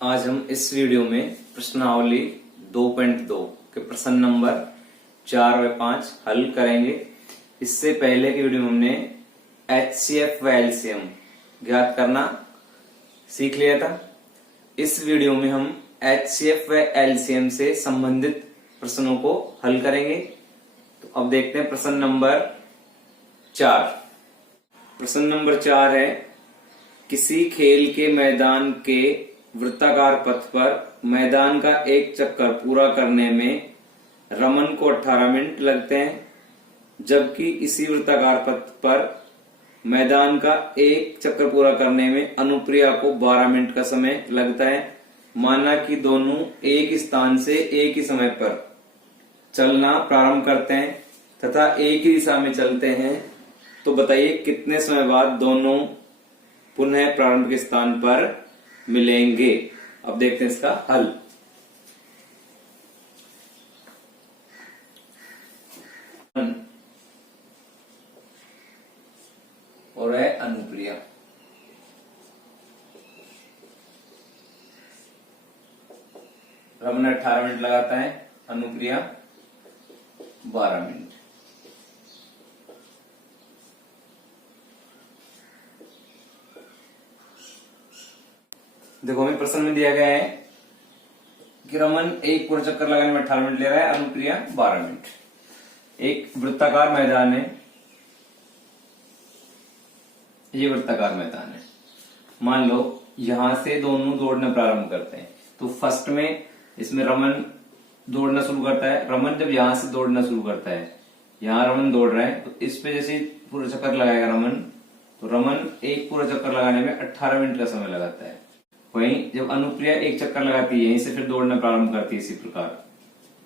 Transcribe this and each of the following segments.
आज हम इस वीडियो में प्रश्नावली 2.2 के प्रश्न नंबर 4 व 5 हल करेंगे। इससे पहले की वीडियो में हमने HCF व LCM ज्ञात करना सीख लिया था। इस वीडियो में हम HCF व LCM से संबंधित प्रश्नों को हल करेंगे। तो अब देखते हैं प्रश्न नंबर 4। प्रश्न नंबर 4 है, किसी खेल के मैदान के वृत्ताकार पथ पर मैदान का एक चक्कर पूरा करने में रमन को 18 मिनट लगते हैं, जबकि इसी वृत्ताकार पथ पर मैदान का एक चक्कर पूरा करने में अनुप्रिया को 12 मिनट का समय लगता है। माना कि दोनों एक स्थान से एक ही समय पर चलना प्रारंभ करते हैं तथा एक ही दिशा में चलते हैं, तो बताइए कितने समय बाद दोनों पुनः प्रारंभिक स्थान पर मिलेंगे। अब देखते हैं इसका हल। और है अनुप्रिया। रमन 18 मिनट लगाता है, अनुप्रिया 12 मिनट। देखो हमें प्रश्न में दिया गया है कि रमन एक पूरा चक्कर लगाने में 18 मिनट ले रहा है, अनुप्रिया 12 मिनट। एक वृत्ताकार मैदान है, ये वृत्ताकार मैदान है। मान लो यहां से दोनों दौड़ना प्रारंभ करते हैं, तो फर्स्ट में इसमें रमन दौड़ना शुरू करता है। रमन जब यहां से दौड़ना शुरू करता है, यहां रमन दौड़ रहा है, तो इस पे जैसे पूरा चक्कर लगाएगा रमन, तो रमन एक पूरा चक्कर लगाने में 18 मिनट का समय लगाता है। वहीं जब अनुप्रिया एक चक्कर लगाती है, यहीं से फिर दौड़ना प्रारंभ करती है इसी प्रकार,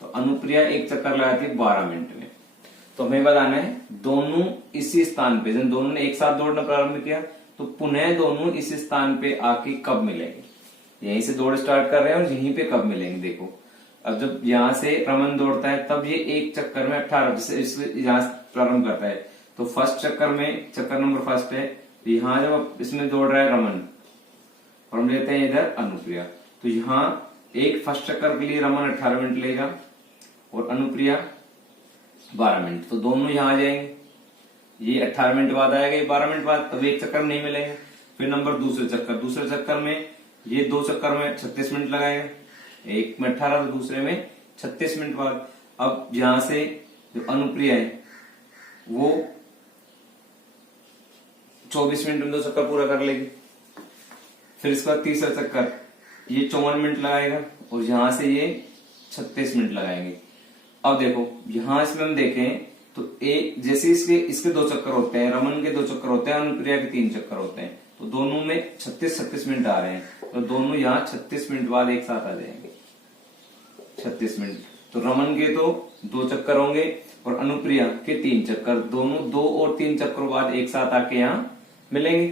तो अनुप्रिया एक चक्कर लगाती है 12 मिनट में। तो हमें बताना है दोनों इसी स्थान पे, जब दोनों ने एक साथ दौड़ना प्रारंभ किया, तो पुनः दोनों इस स्थान पे आके कब मिलेंगे। यहीं से दौड़ स्टार्ट कर रहे हैं और यहीं पे कब मिलेंगे। देखो अब जब यहाँ से रमन दौड़ता है, तब ये एक चक्कर में 18 जैसे यहाँ प्रारंभ करता है, तो फर्स्ट चक्कर में चक्कर नंबर फर्स्ट है, यहाँ जब इसमें दौड़ रहा है रमन और हम लेते हैं इधर अनुप्रिया, तो यहाँ एक फर्स्ट चक्कर के लिए रमन 18 मिनट लेगा और अनुप्रिया 12 मिनट। तो दोनों यहाँ आ जाएंगे, ये 18 मिनट बाद आएगा, ये 12 मिनट बाद। अब एक चक्कर में नहीं मिलेंगे। फिर नंबर दूसरे चक्कर में ये दो चक्कर में 36 मिनट लगाएगा, एक में 18 तो दूसरे में 36 मिनट बाद। अब यहां से जो अनुप्रिया है वो 24 मिनट में दो चक्कर पूरा कर लेगी। फिर इसके बाद तीसरा चक्कर, ये 54 मिनट लगाएगा और यहां से ये 36 मिनट लगाएंगे। अब देखो यहां इसमें हम देखें तो एक जैसे इसके दो चक्कर होते हैं, रमन के दो चक्कर होते हैं, अनुप्रिया के 3 चक्कर होते हैं, तो दोनों में 36 मिनट आ रहे हैं, तो दोनों यहाँ 36 मिनट बाद एक साथ आ जाएंगे। 36 मिनट, तो रमन के तो 2 चक्कर होंगे और अनुप्रिया के 3 चक्कर, दोनों 2 और 3 चक्करों बाद एक साथ आके यहाँ मिलेंगे।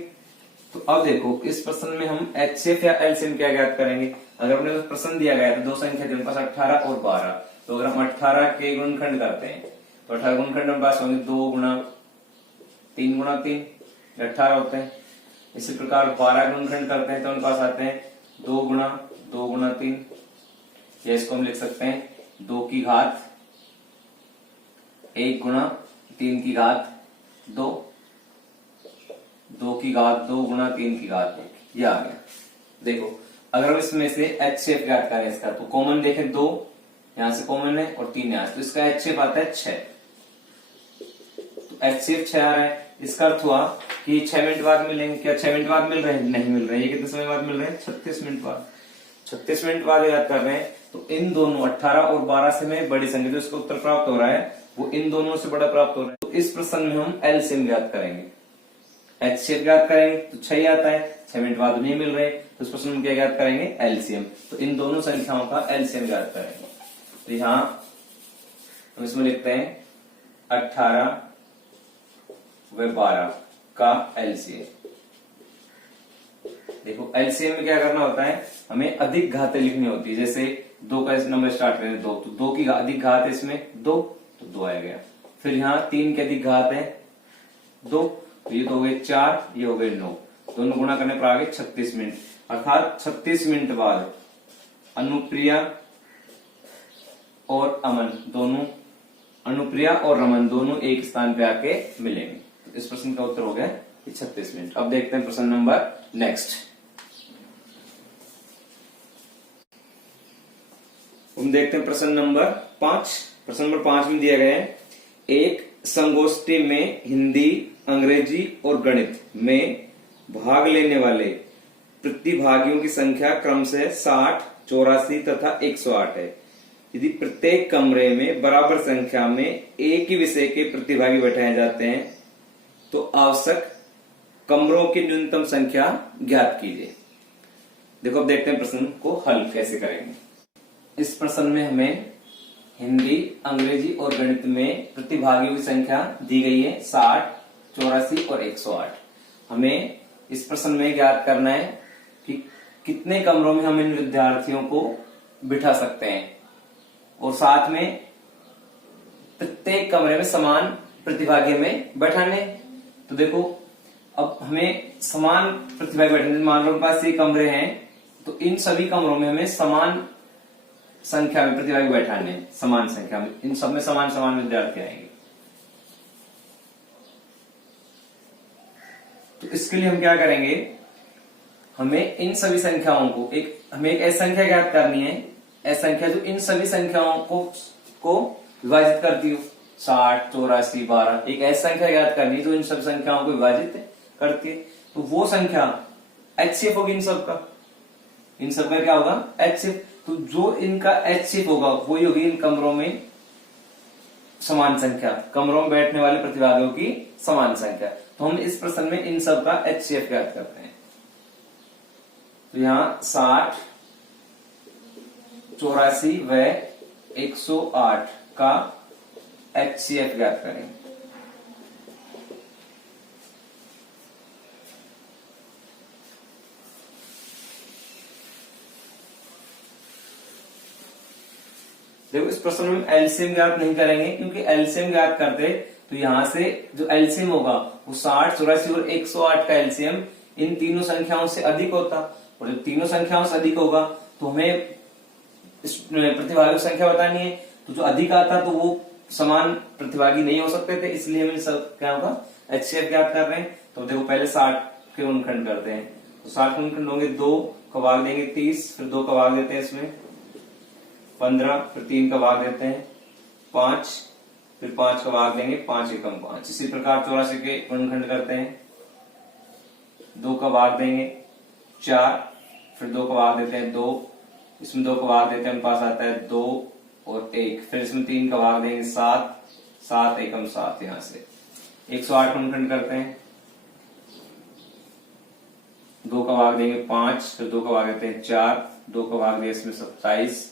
तो अब देखो इस प्रश्न में हम HCF या LCM क्या ज्ञात करेंगे। अगर हमने प्रश्न दिया गया था, दो संख्या थी उनके पास 18 और 12, तो अगर हम 18 के गुणनखंड करते हैं तो 18 गुणनखंड हमारे पास होंगे 2 गुणा 3 गुणा 3, 18 होते हैं। इसी प्रकार 12 गुणनखंड करते हैं तो उनके पास आते हैं 2 गुणा 3, या इसको हम लिख सकते हैं 2 की घात 1 गुणा 3 की घात 2, 2 की घात 2 गुणा 3 की घात 1, ये आ गया। देखो अगर हम इसमें से HCF ज्ञात करें इसका, तो कॉमन देखें 2 यहां से कॉमन है और 3 यहां से, तो इसका HCF आता है 6। तो HCF 6 आ रहा है। इसका अर्थ हुआ कि 6 मिनट बाद मिलेंगे। क्या 6 मिनट बाद मिल रहे हैं? नहीं मिल रहे हैं। ये कितने समय बाद मिल रहे हैं? 36 मिनट बाद। 36 मिनट बाद याद कर रहे हैं, तो इन दोनों 18 और 12 से में बड़ी संख्या जो इसका उत्तर प्राप्त हो रहा है वो इन दोनों से बड़ा प्राप्त हो रहा है। तो इस प्रश्न में हम LCM ज्ञात करेंगे। HCF ज्ञात करेंगे तो 6 आता है, 6 मिनट बाद नहीं मिल रहे, तो इस प्रश्न में क्या ज्ञात करेंगे? LCM। तो इन दोनों संख्याओं का LCM ज्ञात करेंगे। तो यहां हम इसमें लिखते हैं 18 व 12 का LCM। देखो LCM में क्या करना होता है, हमें अधिक घातें लिखनी होती है। जैसे 2 का नंबर स्टार्ट करें 2, तो 2 की अधिक घात है इसमें 2, तो 2 आ गया। फिर यहाँ 3 की अधिक घात है 2, तो ये तो हो गए 4, ये हो गए 9, दोनों गुणा करने पर आ गए 36 मिनट। अर्थात 36 मिनट बाद अनुप्रिया और रमन दोनों एक स्थान पे आके मिलेंगे। तो इस प्रश्न का उत्तर हो गया 36 मिनट। अब देखते हैं प्रश्न नंबर नेक्स्ट। हम देखते हैं प्रश्न नंबर 5। प्रश्न नंबर 5 में दिया गया है, एक संगोष्ठी में हिंदी, अंग्रेजी और गणित में भाग लेने वाले प्रतिभागियों की संख्या क्रमशः 60, 84 तथा 108 है। यदि प्रत्येक कमरे में बराबर संख्या में एक ही विषय के प्रतिभागी बैठाए जाते हैं तो आवश्यक कमरों की न्यूनतम संख्या ज्ञात कीजिए। देखो अब देखते हैं प्रश्न को हल कैसे करेंगे। इस प्रश्न में हमें हिंदी, अंग्रेजी और गणित में प्रतिभागियों की संख्या दी गई है 60, 84 और 108। हमें इस प्रश्न में ज्ञात करना है कि कितने कमरों में हम इन विद्यार्थियों को बिठा सकते हैं और साथ में प्रत्येक कमरे में समान प्रतिभागी में बैठाने। तो देखो अब हमें समान प्रतिभागी बैठाने, मान लो पास ये कमरे हैं तो इन सभी कमरों में हमें समान संख्या में प्रतिभागी बैठाने, समान संख्या में, इन सब में समान समान विद्यार्थी आएंगे। तो इसके लिए हम क्या करेंगे, हमें इन सभी संख्याओं को हमें एक ऐसी संख्या ज्ञात करनी है, ऐसी संख्या जो इन सभी संख्याओं को विभाजित करती हो, 60, 84, 12, एक ऐसी संख्या ज्ञात करनी है जो इन सब संख्याओं को विभाजित करती है। तो वो संख्या HCF होगी इन सब का क्या होगा HCF। तो जो इनका HCF होगा वही होगी इन कमरों में समान संख्या, कमरों में बैठने वाले प्रतिभागियों की समान संख्या। तो हम इस प्रश्न में इन सब का HCF ज्ञात करते हैं। तो यहां 60, 84 व 108 का HCF ज्ञात करेंगे। देखो इस प्रश्न में एलसीएम ज्ञात नहीं करेंगे, क्योंकि एलसीएम ज्ञात करते तो यहां से जो एलसीएम होगा वो 60, 84 और 108 का एलसीएम इन तीनों संख्याओं से अधिक होता, और जब तीनों संख्याओं से अधिक होगा तो हमें इस प्रतिभागियों की संख्या बतानी है। तो जो अधिक आता तो वो समान प्रतिभागी नहीं हो सकते थे, इसलिए हमें सब क्या होगा HCF ज्ञात कर रहे हैं। तो देखो पहले 60 के गुणनखंड करते हैं। तो 60 के गुणनखंड होंगे 2 का भाग देंगे 30, फिर 2 का भाग देते हैं इसमें 15, फिर 3 का भाग देते हैं 5, फिर 5 का भाग देंगे 5 एकम 5। इसी प्रकार 84 के गुणनखंड करते हैं, 2 का भाग देंगे 4, फिर 2 का भाग देते हैं 2, इसमें 2 का भाग देते हैं, पास आता है 2 और 1, फिर इसमें 3 का भाग देंगे 7, 7 एकम 7। यहां से 108 गुणनखंड करते हैं, 2 का भाग देंगे 5, फिर 2 का भाग देते हैं 4, 2 का भाग देंगे इसमें 27,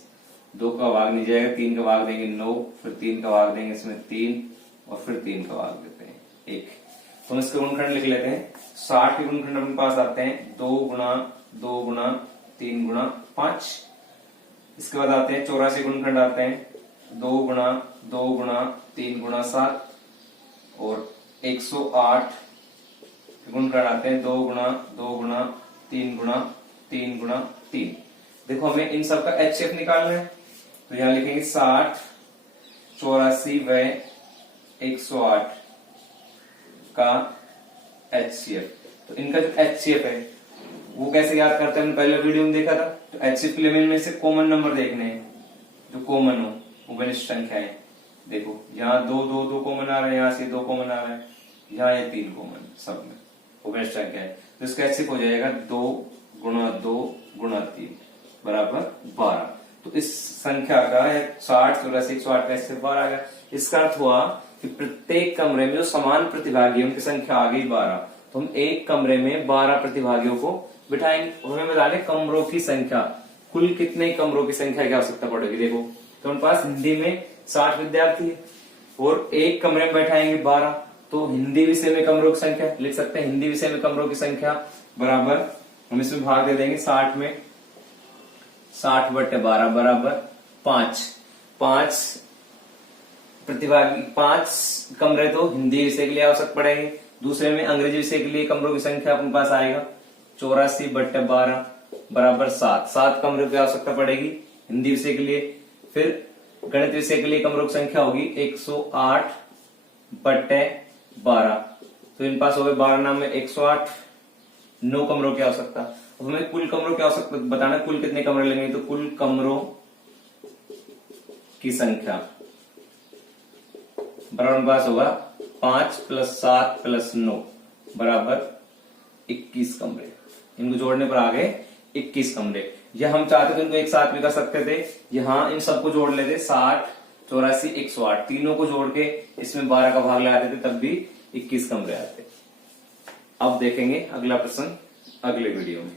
2 का भाग नहीं जाएगा, 3 का भाग देंगे 9, फिर 3 का भाग देंगे इसमें 3 और फिर 3 का भाग देते हैं 1। तो हम इसके गुणनखंड लिख लेते हैं। 60 के गुणनखंड अपने पास आते हैं 2 गुणा 2 गुणा 3 गुणा 5। इसके बाद आते हैं 84 गुणनखंड आते हैं 2 गुणा 2 गुणा 3 गुणा 7, और 108 गुणनखंड आते हैं 2 गुणा 2 गुणा 3 गुणा 3 गुणा 3। देखो हमें इन सब का HCF निकालना है, तो यहां लिखेंगे 60, 84 व 108 का HCF। तो इनका जो HCF है वो कैसे याद करते हैं, हमने पहले वीडियो में देखा था। तो HCF के लिए में से कॉमन नंबर देखने हैं, जो कॉमन हो वो घनिष्ठ संख्या है। देखो यहाँ 2 कॉमन आ रहे हैं, यहाँ से 2 कॉमन आ रहे हैं, यहाँ ये 3 कॉमन, सब में वो घनिष्ठ संख्या है। तो इसका HCF हो जाएगा 2 गुणा 2 गुणा 3 बराबर 12। तो इस संख्या का 60, 84, 108 का HCF 12 आ गया। इसका अर्थ हुआ कि प्रत्येक कमरे में जो समान प्रतिभागियों की संख्या आ गई 12। तो हम एक कमरे में 12 प्रतिभागियों को बिठाएंगे और हमें बता दें कमरों की संख्या, कुल कितने कमरों की संख्या की आवश्यकता पड़ेगी। देखो तो हमारे पास हिंदी में 60 विद्यार्थी है और एक कमरे में बैठाएंगे 12, तो हिंदी विषय में कमरों की संख्या लिख सकते हैं। हिंदी विषय में कमरों की संख्या बराबर, हम इसमें भाग दे देंगे 60 में, 60/12 बराबर 5। 5 प्रतिभागी, 5 कमरे तो हिंदी विषय के लिए आवश्यक पड़ेंगे। दूसरे में अंग्रेजी विषय के लिए कमरों की संख्या अपने पास आएगा 84/12 बराबर 7। 7 कमरों की आवश्यकता पड़ेगी हिंदी विषय के लिए। फिर गणित विषय के लिए कमरों की संख्या होगी 108 बटे 12। तो इन पास हो गए 12 नाम में 108, 9 कमरों की आवश्यकता। अब हमें कुल कमरों की आवश्यकता बताना, कुल कितने कमरे लेंगे। तो कुल कमरों की संख्या बराबर पास होगा 5 + 7 + 9 बराबर 21 कमरे। इनको जोड़ने पर आ गए 21 कमरे। या हम चाहते थे इनको एक साथ भी कर सकते थे, यहां इन सबको जोड़ लेते 60, 84, 108, तीनों को जोड़ के इसमें 12 का भाग लगाते थे, तब भी 21 कमरे आते। अब देखेंगे अगला प्रश्न अगले वीडियो में।